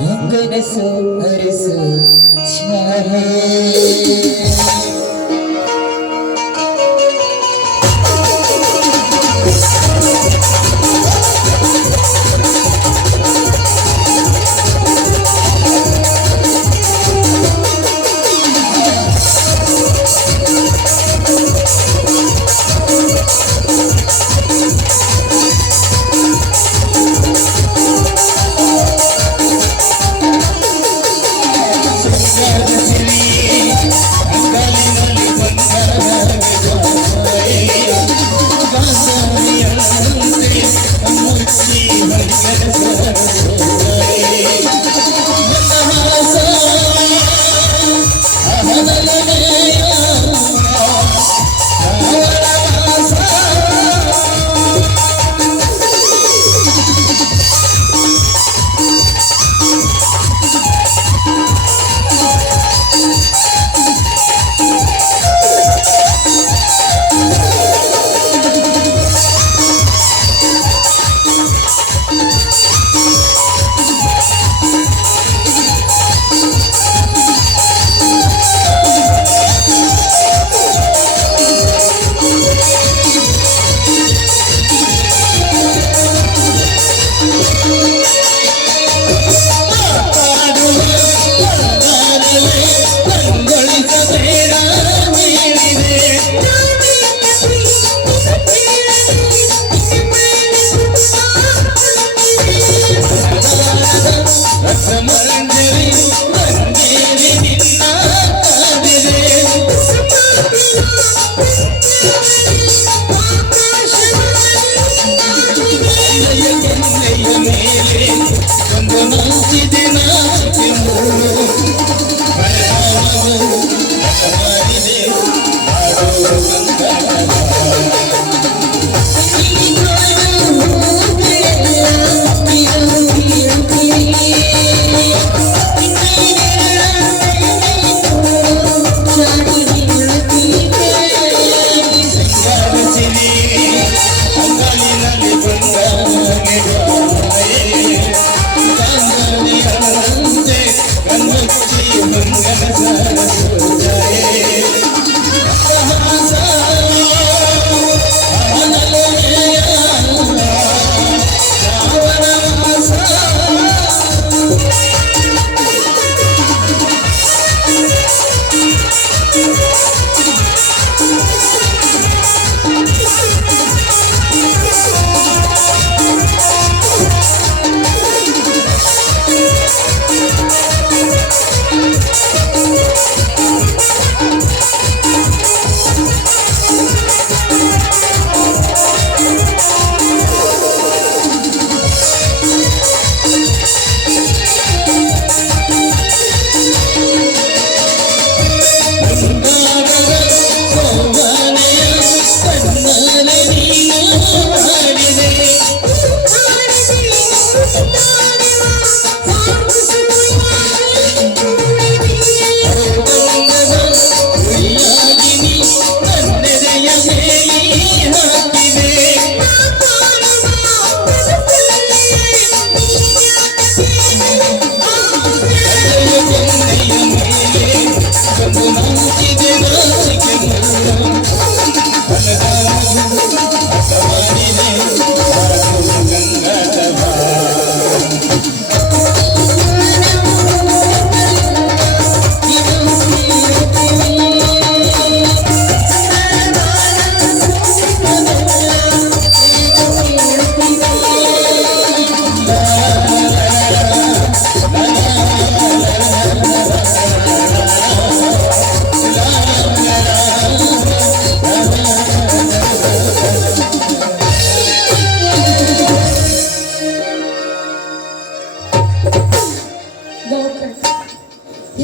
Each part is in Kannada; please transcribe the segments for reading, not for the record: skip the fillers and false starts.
ಹಂಗನಸು ಹರಸು ಛಾಯೆ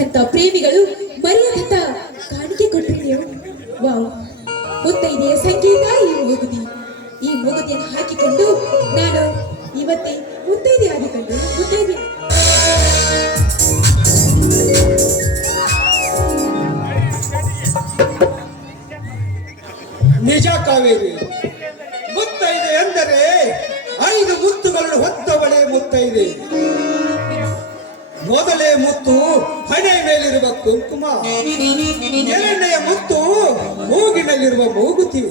ಎಂತ ಪ್ರೇಮಿಗಳು ಮರೆಯದಂತ ಕಾಣಿಕೆ ಕೊಟ್ಟರು ನೀವು. ವಾವ್, ಮುತ್ತೈದೆಯ ಸಂಗೀತ ಈ ಮೂಗುತಿಯನ್ನು ಹಾಕಿಕೊಂಡು ನಾನು ಇವತ್ತೇ ಮುತ್ತೈದೆ ಆದಿಕೊಂಡು ಮುತ್ತೈದೆ. ನಿಜ ಕಾವೇರಿ, ಮುತ್ತೈದೆ ಎಂದರೆ 5 ಮುತ್ತುಗಳನ್ನು ಹೊತ್ತವಳೆ ಮುತ್ತೈದೆ. ಮೊದಲೇ ಮುತ್ತು ಹಣೆ ಮೇಲಿರುವ ಕುಂಕುಮ, ಎರಡನೆಯ ಮುತ್ತು ಮೂಗಿನಲ್ಲಿರುವ ಮೂಗುತಿ,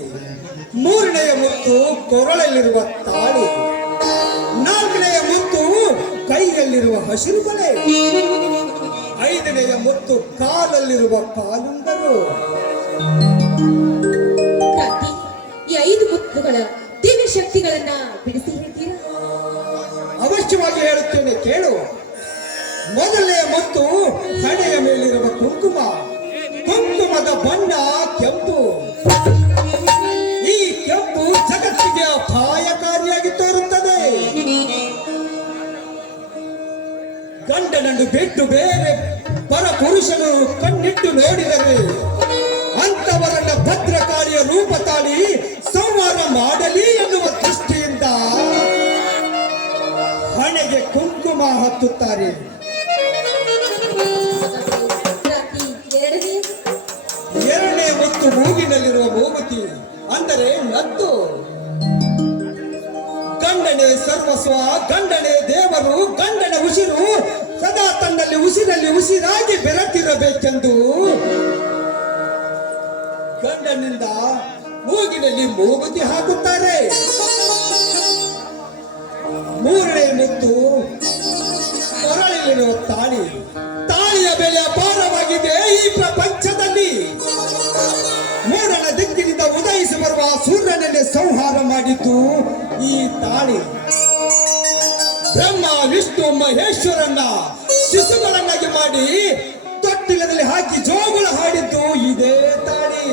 ಮೂರನೆಯ ಮುತ್ತು ಕೊರಳಲ್ಲಿರುವ ತಾಳಿ, ನಾಲ್ಕನೆಯ ಮುತ್ತು ಕೈಯಲ್ಲಿರುವ ಹಸಿರು ಬಳೆ, ಐದನೆಯ ಮುತ್ತು ಕಾಲಲ್ಲಿರುವ ಕಾಲುಂಗರು. ಕ್ರಾಂತಿ, ಈ 5 ಮುತ್ತುಗಳ ದಿವ್ಯ ಶಕ್ತಿಗಳನ್ನ ಬಿಡಿಸಿ ಹೇಳ್ತೀರಾ? ಅವಶ್ಯವಾಗಿ ಹೇಳುತ್ತೇನೆ, ಕೇಳು. ಮೊದಲನೆಯ ಮುತ್ತು ಹಣೆಯ ಮೇಲಿರುವ ಕುಂಕುಮ. ಕುಂಕುಮದ ಬಣ್ಣ ಕೆಂಪು. ಈ ಕೆಂಪು ಜಗತ್ತಿಗೆ ಅಪಾಯಕಾರಿಯಾಗಿ ತೋರುತ್ತದೆ. ಗಂಡನನ್ನು ಬಿಟ್ಟು ಬೇರೆ ಪರ ಪುರುಷನು ಕಣ್ಣಿಟ್ಟು ನೋಡಿದರೆ ಅಂತವರನ್ನ ಭದ್ರಕಾಳಿಯ ರೂಪ ತಾಳಿ ಸಂಹಾರ ಮಾಡಲಿ ಎನ್ನುವ ದೃಷ್ಟಿಯಿಂದ ಹಣೆಗೆ ಕುಂಕುಮ ಹಚ್ಚುತ್ತಾರೆ. ಕ್ರಾಂತಿ, ಎರಡನೇ ಮುತ್ತು ಮೂಗಿನಲ್ಲಿರುವ ಮೂಗುತಿ, ಅಂದರೆ ನತ್ತು. ಗಂಡನೇ ಸರ್ವಸ್ವ, ಗಂಡನೇ ದೇವರು, ಗಂಡನ ಉಸಿರು ಸದಾ ತನ್ನಲ್ಲಿ ಉಸಿರಲ್ಲಿ ಉಸಿರಾಗಿ ಬೆರೆತಿರಬೇಕೆಂದು ಗಂಡನಿಂದ ಮೂಗಿನಲ್ಲಿ ಮೂಗುತಿ ಹಾಕುತ್ತಾರೆ. ಮೂರನೇ ಮುತ್ತು ಕೊರಳಲ್ಲಿರುವ ತಾಳಿ. ತಾಳಿಯ ಬೆಲೆ ಅಪಾರವಾಗಿದೆ ಈ ಪ್ರಪಂಚದಲ್ಲಿ. ಮೂರನ ದಿಕ್ಕಿನಿಂದ ಉದಯಿಸಿ ಬರುವ ಸೂರ್ಯನನ್ನೇ ಸಂಹಾರ ಮಾಡಿದ್ದು ಈ ತಾಳಿ. ಬ್ರಹ್ಮ ವಿಷ್ಣು ಮಹೇಶ್ವರನ್ನ ಶಿಶುಗಳನ್ನಾಗಿ ಮಾಡಿ ತೊಟ್ಟಿಲದಲ್ಲಿ ಹಾಕಿ ಜೋಗುಳ ಹಾಡಿದ್ದು ಇದೇ ತಾಳಿ.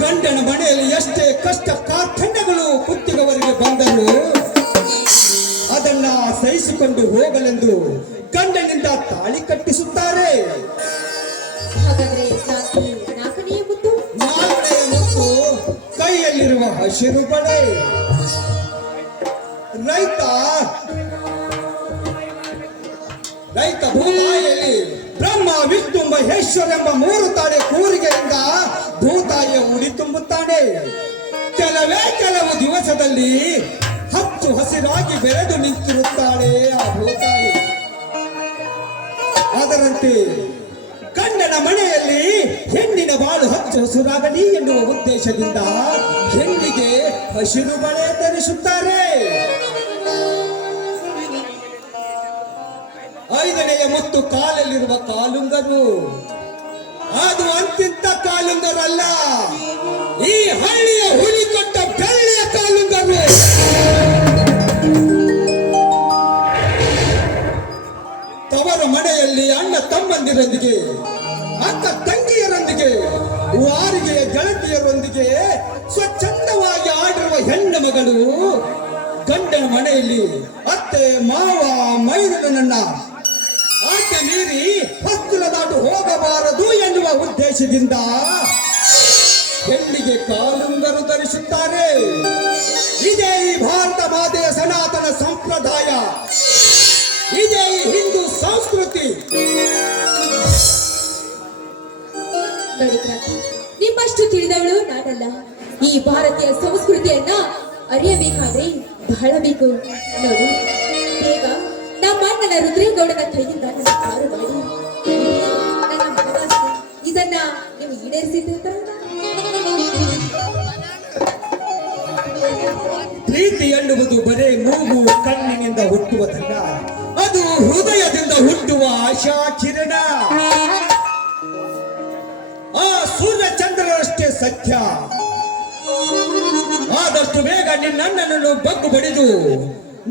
ಗಂಡನ ಮನೆಯಲ್ಲಿ ಎಷ್ಟೇ ಕಷ್ಟ ಕಾರ್ಖಂಡಗಳು ಕುತ್ತಿಗವರೆಗೆ ಬಂದರು ಅದನ್ನ ಸಹಿಸಿಕೊಂಡು ಹೋಗಲೆಂದು ಗಂಡನಿಂದ ತಾಳಿ ಕಟ್ಟಿಸುತ್ತಾರೆ. ಹಾಗಾದ್ರೆ ಕ್ರಾಂತಿ, 4ನೇ ಮುತ್ತು? 4ನೇ ಮುತ್ತು ಕೈಯಲ್ಲಿರುವ ಹಸಿರು ಬಳೆ. ರೈತ ಭೂತಾಯಿಯಲ್ಲಿ ಬ್ರಹ್ಮ ವಿಷ್ಣು ಮಹೇಶ್ವರ ಎಂಬ 3 ತಾಳೆ ಕೂರಿಗೆಯಿಂದ ಭೂತಾಯಿಯ ಉಡಿ ತುಂಬುತ್ತಾನೆ. ಕೆಲವು ದಿವಸದಲ್ಲಿ ಹಚ್ಚು ಹಸಿರಾಗಿ ಬೆಳೆದು ನಿಂತಿರುತ್ತಾಳೆ ಆ ಭೂತಾಯಿ. ಅದರಂತೆ ಗಂಡನ ಮನೆಯಲ್ಲಿ ಹೆಣ್ಣಿನ ಬಾಳು ಹಚ್ಚು ಹಸುರಾಗಲಿ ಎನ್ನುವ ಉದ್ದೇಶದಿಂದ ಹೆಣ್ಣಿಗೆ ಹಸಿರು ಬಳೆ ಧರಿಸುತ್ತಾರೆ. 5ನೆಯ ಮುತ್ತು ಕಾಲಲ್ಲಿರುವ ಕಾಲುಂಗರು. ಅದು ಅಂತಿಂತ ಕಾಲುಂಗರಲ್ಲ, ಈ ಹಳ್ಳಿಯ ಹುಲಿ ಕೊಟ್ಟ ಬೆಳ್ಳಿಯ ಕಾಲುಂಗರು. ತವರ ಮನೆಯಲ್ಲಿ ಅಣ್ಣ ತಮ್ಮಂದಿರೊಂದಿಗೆ, ಅಕ್ಕ ತಂಗಿಯರೊಂದಿಗೆ, ವಾರಿಗೆಯ ಗೆಳತಿಯರೊಂದಿಗೆ ಸ್ವಚ್ಛಂದವಾಗಿ ಆಡಿರುವ ಹೆಣ್ಣು ಮಗಳು ಗಂಡನ ಮನೆಯಲ್ಲಿ ಅತ್ತೆ ಮಾವ ಮೈದುನನ್ನ ಆಜ್ಞೆ ಮೀರಿ ಹೊಸ್ತಿಲ ದಾಟು ಹೋಗಬಾರದು ಎನ್ನುವ ಉದ್ದೇಶದಿಂದ ಹೆಣ್ಣಿಗೆ ಕಾಲುಂಗರು ಧರಿಸುತ್ತಾರೆ. ಇದೇ ಈ ಭಾರತ ಮಾತೆಯ ಸನಾತನ ಸಂಪ್ರದಾಯ, ಇದೇ ಈ ಹಿಂದೂ ಸಂಸ್ಕೃತಿ. ನೋಡಿ ಕ್ರಾಂತಿ, ನಿಮ್ಮಷ್ಟು ತಿಳಿದವಳು ನಾನಲ್ಲ. ಈ ಭಾರತೀಯ ಸಂಸ್ಕೃತಿಯನ್ನ ಅರಿಯಬೇಕಾದ್ರೆ ಬಹಳ ಬೇಕು. ನೋಡಿ, ಬೇಗ ನಮ್ಮ ಅಣ್ಣನ ರುದ್ರೇಗೌಡನ ಕೈಯಿಂದ ನನ್ನ ಪಾರು ಮಾಡಿ ನನ್ನ ಮನದಾಸೆ ಇದನ್ನ ನೀವು ಈಡೇರಿಸಿದ್ದೀರಲ್ಲ. ಪ್ರೀತಿ ಎನ್ನುವುದು ಬರೇ ಮೂಗು ಕಣ್ಣಿನಿಂದ ಹುಟ್ಟುವುದಲ್ಲ, ಅದು ಹೃದಯದಿಂದ ಹುಟ್ಟುವ ಆಶಾ ಕಿರಣ. ಆ ಸೂರ್ಯ ಚಂದ್ರರಷ್ಟೇ ಸತ್ಯ. ಆದಷ್ಟು ಬೇಗ ನಿನ್ನನ್ನು ಬಗ್ಗು ಬಡಿದು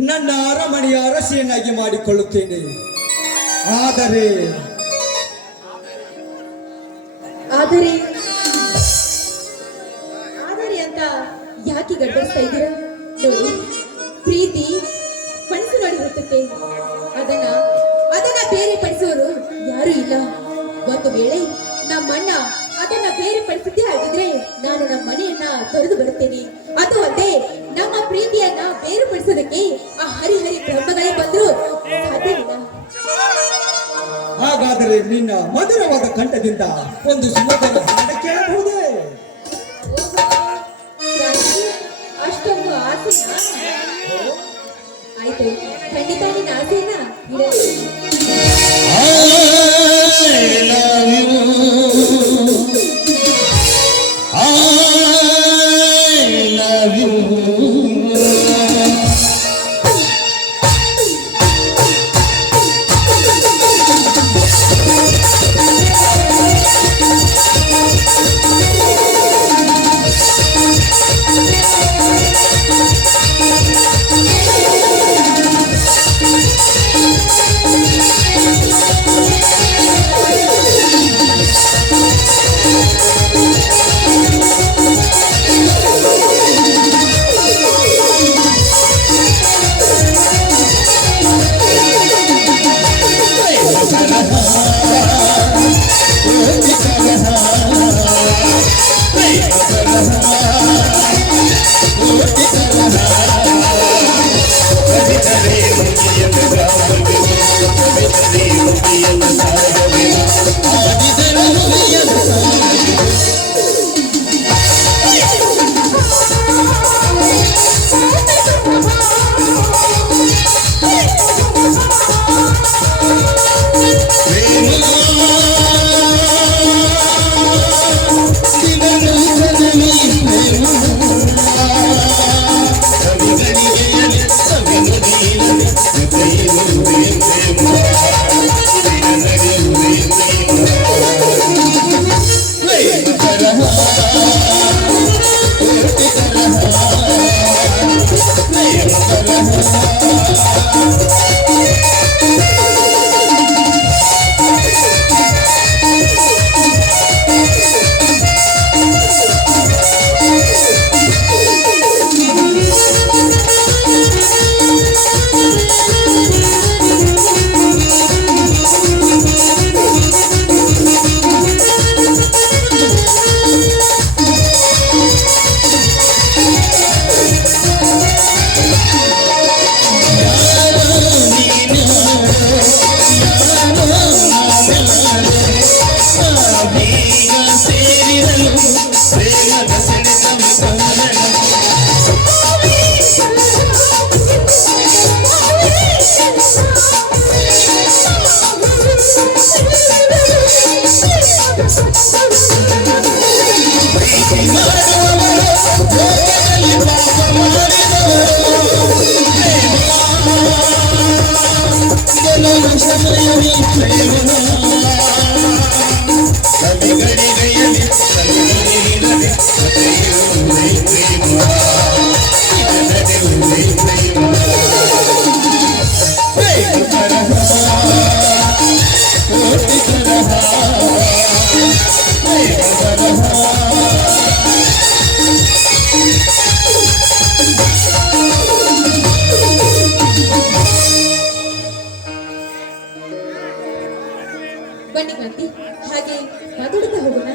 ನನ್ನ ಅರಮನೆಯ ಅರಸಿಯನ್ನಾಗಿ ಮಾಡಿಕೊಳ್ಳುತ್ತೇನೆ. ಆದರೆ ಆದರೆ ಆದರೆ ಅಂತ ಯಾಕೆ ಗಡ್ಡಿಸ್ತಾ ಇದ್ದೀರಾ? ನೋಡಿ, ಪ್ರೀತಿ ಮನಸ್ಸು ನೋಡಿ ಹುಟ್ಟುತ್ತೆ. ಅದನ್ನ ಬೇರೆ ಪಡಿಸೋರು ಯಾರು ಇಲ್ಲ. ಒಂದು ವೇಳೆ ನಮ್ಮಣ್ಣ ಅದನ್ನ ಬೇರೆ ಪಡಿಸಿದ್ದೇ ಆಗಿದ್ರೆ ನಾನು ನಮ್ಮ ಮನೆಯನ್ನ ತೊರೆದು ಬರುತ್ತೇನೆ. ಅದು ಅಲ್ಲದೆ ನಮ್ಮ ಪ್ರೀತಿಯನ್ನ ಬೇರ್ಪಡಿಸೋದಕ್ಕೆ ಆ ಹರಿಹರಿ ಬ್ರಹ್ಮಗಳೇ ಬಂದ್ರು ಸಾಧ್ಯವಿಲ್ಲ. ಹಾಗಾದರೆ ನಿನ್ನ ಮಧುರವಾದ ಕಂಠದಿಂದ ಒಂದು ಸುಮಧುರ ಹಾಡ ಕೇಳಬಹುದೇ? ಅಷ್ಟೊಂದು ಆಸೆ ಆಯ್ತು, ಖಂಡಿತ ನಿನ್ನ ಆಸೆನ ಈಡೇರಿಸ್ತೀನಿ. I love you. ಬನ್ನಿ ಕಾಂತಿ, ಹಾಗೆ ಮಾತಾಡುತ್ತಾ ಹೋಗೋಣ.